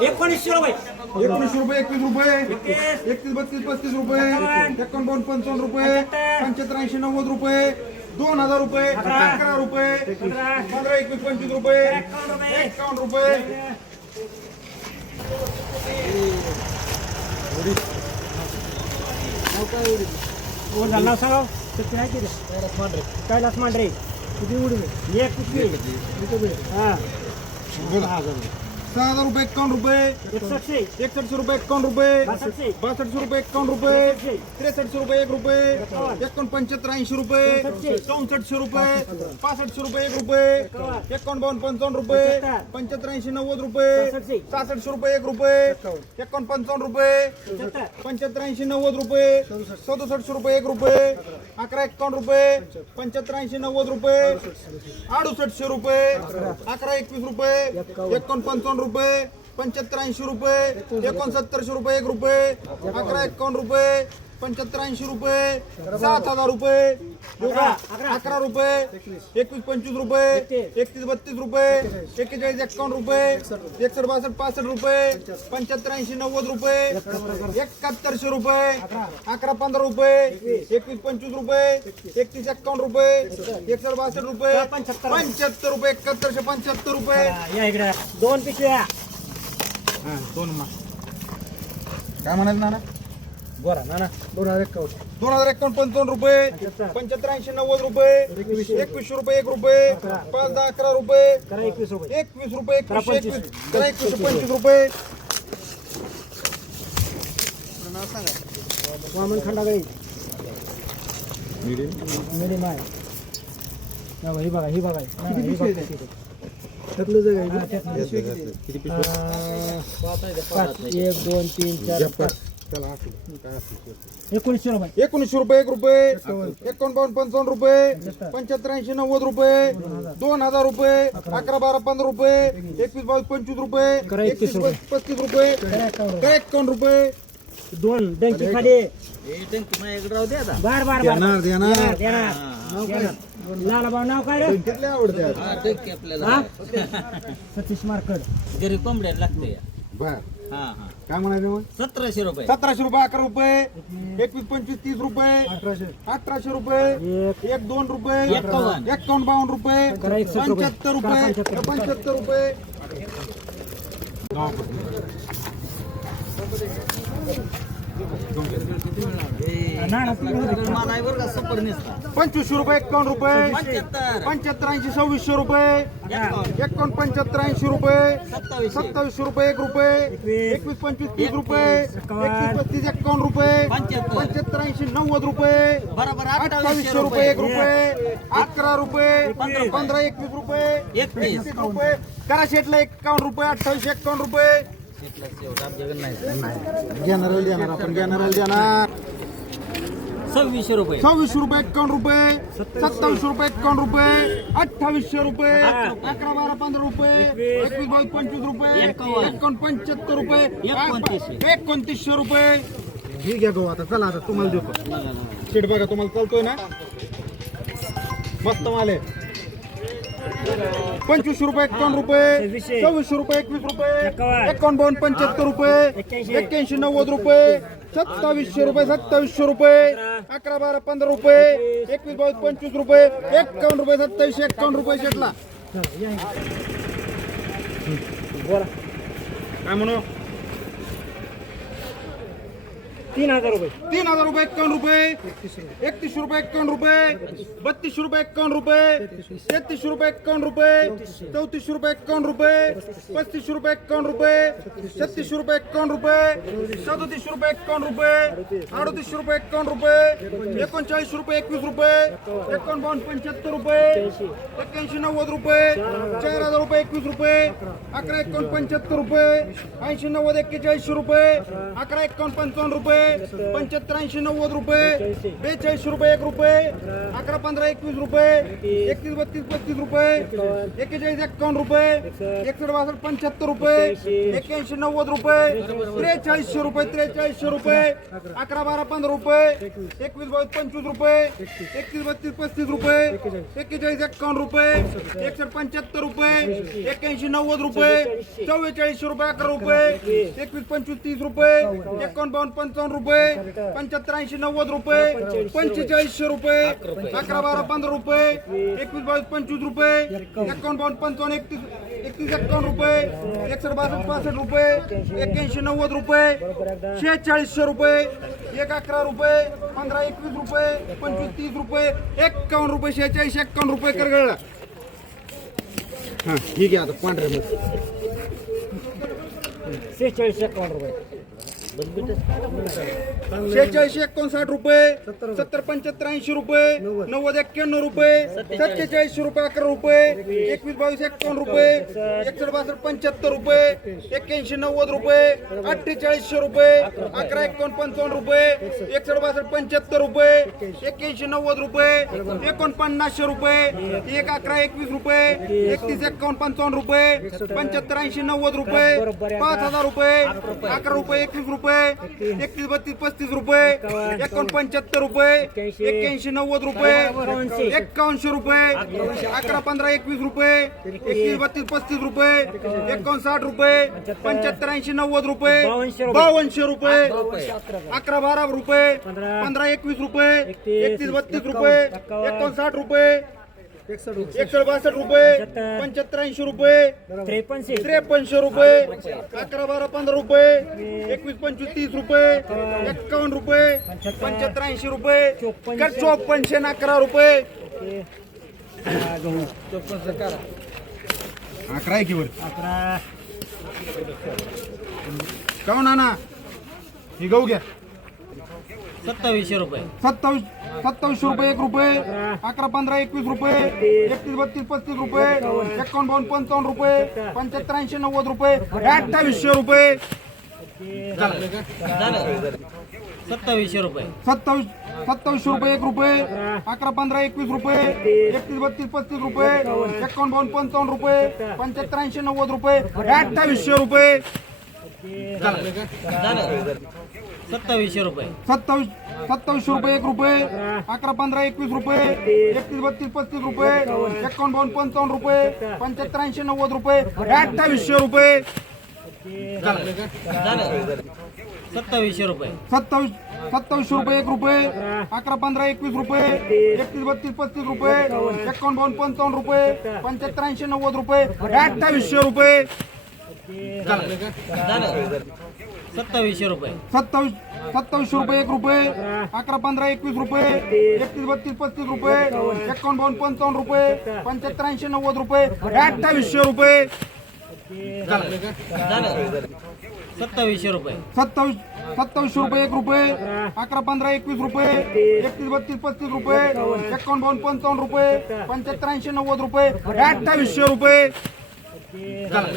₹1900 ₹21, ₹21, ₹31, ₹32, ₹35, ₹51, ₹55, ₹75, ₹90, ₹2000, ₹11, ₹15, ₹21, ₹25, ₹51, नाव सांगा कैलास मांढरे किती उडवे एक किती हा ₹6000, ₹51, ₹61, ₹61, ₹51, ₹62, ₹51, ₹63, ₹1, ₹1, ₹75, ₹80, ₹64, ₹65, ₹1, ₹51, ₹55, ₹75, ₹80, ₹90, ₹66, ₹1, ₹55, ₹75, ₹80, ₹90, ₹67, ₹1, ₹11, ₹51, ₹75, ₹80, ₹90, ₹68, ₹11, ₹21, ₹55, ₹75, ₹80, ₹69, ₹1, ₹11, ₹51, ₹75, ₹80, ₹7000, ₹11, ₹21, ₹25, ₹31, ₹32, ₹41, ₹51, ₹61, ₹62, ₹65, ₹75, ₹80, ₹90, ₹71, ₹11, ₹15, ₹21, ₹25, ₹31, ₹51, ₹61, ₹62, ₹75, ₹75, या इकडे दोन पिशव्या दोन काय म्हणाल ना बोरा ना ₹2051, ₹55, ₹75, ₹80, ₹90, ₹21, ₹1, ₹1, ₹5, ₹10, ₹11, करा ₹21 ₹21, करा ₹21, ₹25. वामन खंडागळी मिडियम आहे ही बघा ही बघा त्यातलं जग आहे 1 2 3 4 5 ₹1900 ₹19, ₹1, ₹51, ₹55, ₹75, ₹80, ₹90, ₹2000, ₹11, ₹12, ₹15, ₹21, ₹22, ₹25, ₹31, ₹35, करा ₹51, दोन डंकी खाली बार लालबाव नाव काय किती आवडते सतीश मार्कड घरी कोंबड्या लागते बर काय म्हणायचं मग ₹1700 ₹1700, ₹11, ₹21, ₹25, ₹30, ₹1800, ₹1, ₹2, ₹51, ₹52, ₹75, ₹25, ₹51, ₹75, ₹80, ₹2600, ₹51, ₹75, ₹80, ₹27, ₹1, ₹21, ₹25, ₹30, ₹21, ₹35, ₹51, ₹75, ₹80, ₹90, बरोबर ₹2800, ₹1, ₹11, ₹15, ₹21, करा शेटला ₹51, ₹28, ₹51 जनरल देणार आपण जनरल देणार ₹2600 ₹26, ₹51, ₹27, ₹51, ₹2800, ₹11, ₹12, ₹15, ₹21, ₹25, ₹29, ही घ्या गो आता चला आता तुम्हाला देतो शेट बघा तुम्हाला चालतोय ना मस्त माल आहे ₹25, ₹51, ₹26, ₹21, ₹21, ₹51, ₹75, ₹81, ₹90, ₹2700, ₹2700, ₹11, ₹12, ₹15, ₹21, ₹25, ₹51, ₹27, ₹51 शेटला काय म्हणू ₹3000 ₹3000, ₹51, ₹31, ₹51, ₹32, ₹51, ₹33, ₹51, ₹34, ₹51, ₹35, ₹51, ₹36, ₹51, ₹37, ₹51, ₹38, ₹51, ₹39, ₹21, ₹51, ₹75, ₹81, ₹90, ₹4000, ₹21, ₹11, ₹51, ₹75, ₹80, ₹90, ₹41, ₹41, ₹11, ₹51, ₹55, रुपये 75 80 90 रुपये 42 रुपये 1 रुपये 11 15 21 रुपये 31 32 35 रुपये 41 51 रुपये 61 62 75 रुपये 81 90 रुपये 4300 रुपये 4300 रुपये 11 12 15 रुपये 21 22 25 रुपये 31 32 35 रुपये 41 51 रुपये 61 75 रुपये 81 90 रुपये 4400 रुपये 11 रुपये 21 25 30 रुपये 51 55 रुपये 75 80 90 रुपये 4500 रुपये 11 12 15 रुपये 21 22 25 रुपये 51 55 31 51 रुपये 61 62 65 रुपये 81 90 रुपये 4600 रुपये 1 11 रुपये 15 21 रुपये 25 30 रुपये 51 रुपये 46 51 रुपये करगळला. हां ठीक आहे आता पांढरे मग 46 51 रुपये 46 59 रुपये 70 75 80 रुपये 90 91 रुपये 47 रुपये 11 रुपये 21 22 51 रुपये 61 62 75 रुपये 81 90 रुपये 4800 रुपये 11 51 55 रुपये 61 62 75 रुपये 81 90 रुपये 4900 रुपये 1 11 21 रुपये 31 51 55 रुपये 75 80 90 रुपये 5000 रुपये 11 रुपये 21 रुपये 31 32 35 रुपये 75 रुपये 81 90 रुपये 51 रुपये 11 15 21 रुपये 31 32 35 रुपये 59 रुपये 75 80 90 रुपये 52 रुपये 11 12 रुपये 15 21 रुपये 31 32 रुपये 59 रुपये 61 रुपये 75 80 रुपये 53 रुपये 11 12 15 रुपये 21 25 30 रुपये 51 रुपये 75 80 रुपये 54 11 रुपये 11 आहे की वर काऊन ना ही गहू घ्या 2700 रुपये 27 रुपये 1 रुपये 11 15 21 रुपये 31 32 35 रुपये 51 55 रुपये 75 80 90 रुपये 2800 रुपये झालं 2700 रुपये 27 रुपये 1 रुपये 11 15 21 रुपये 31 32 35 रुपये 51 55 रुपये 75 80 90 रुपये 2800 रुपये झालं 2700 रुपये 27 रुपये 1 रुपये 11 15 21 रुपये 31 32 35 रुपये 51 55 रुपये 75 80 90 रुपये 2800 रुपये झालं 2700 रुपये 27 रुपये 1 रुपये 11 15 21 रुपये 31 32 35 रुपये 51 55 रुपये 75 80 90 रुपये 2800 रुपये झालं 2700 रुपये 27 रुपये 1 रुपये 11 15 21 रुपये 31 32 35 रुपये 51 55 रुपये 75 80 90 रुपये 2800 रुपये झालं 2700 रुपये 27 रुपये 1 रुपये 11 15 21 रुपये 31 32 35 रुपये 51 55 रुपये 75 80 90 रुपये 2800 रुपये झालं